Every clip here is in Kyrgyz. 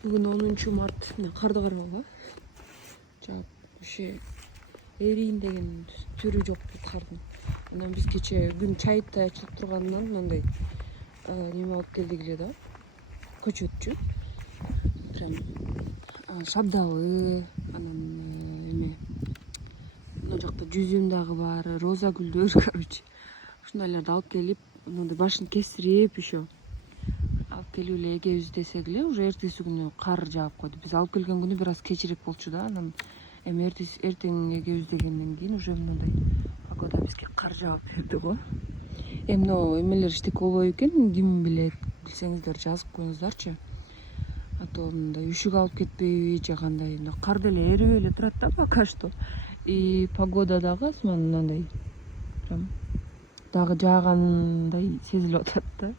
Бүгүн 10 март. Мына карды карабаңбы. Жаап ошо эрийин деген түрү жок бул кардын. Анан биз кече күн чайыттай ачылып турганынан мындай неме алып келдик эле да. Көчөтчү. Прям шабдалы, анан эме мына жакта жүзүм дагы бар, роза гүлдөр, короче. Ушундайларды алып келип, мындай башын кестирип еще алып келип эле эгебиз десек эле, уже эртеси күнү кар жаап койду. Биз алып келген күнү бир аз кечирээк болчу да, анан эми эртең эгебиз дегенден кийин уже мындай погода бизге кар жаап берди го. Эми мына эмелер иштек болбойт экен, ким билет, билсеңиздер жазып коюңуздарчы. А то мындай үшүк алып кетпейби же кандай. Кар деле эрибей эле турат да пока что. И погода дагы асман мындай прям дагы жаагандай сезилип атат да.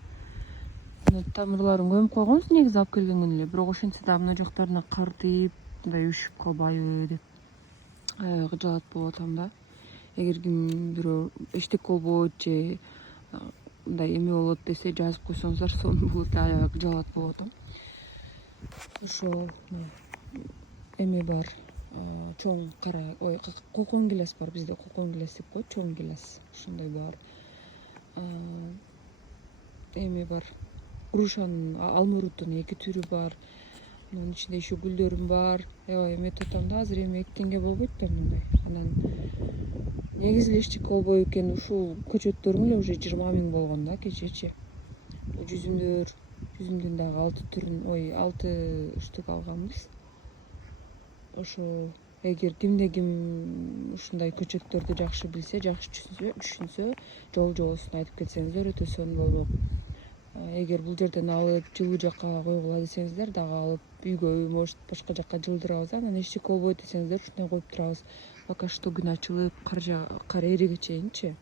Тамырларын көмүп койгонбуз негизи алып келген күнү эле, бирок ошентсе дагы мына жактарына кар тийип, мындай үшүп калбайбы деп аябай кыжаат болуп атам да. Эгер ким бирөө эчтек болбойт же мындай эме болот десе жазып койсоңуздар, сонун болот. Аябай кыжаат болуп атам. Ошо эме бар, чоң кара, кокон гилес бар, бизде кокон гилес деп коет, чоң гилес ошондой бар. Эме бар, грушанын, алмуруттун 2 түрү бар. Анын ичинде еще гүлдөрүм бар. Аябай эметип атам да, азыр эми эккенге болбойт да мындай. Анан негизи эле эчтеке болбойт экен, ушул көчөттөрүң эле уже 20 000 болгон да кечечи. Жүзүмдүн дагы 6 түрүн, 6 штук алганбыз. Ошо эгер кимде ким ушундай көчөттөрдү жакшы билсе, жакшы түшүнсө, жолжобосун айтып кетсеңиздер өтө сонун болмок. Эгер бул жерден алып жылуу жакка койгула десеңиздер дагы алып үйгө, может башка жакка жылдырабыз. Анан эчтеке болбойт десеңиздер ушундай коюп турабыз. Пока что күн ачылып, кар эригечейинчи.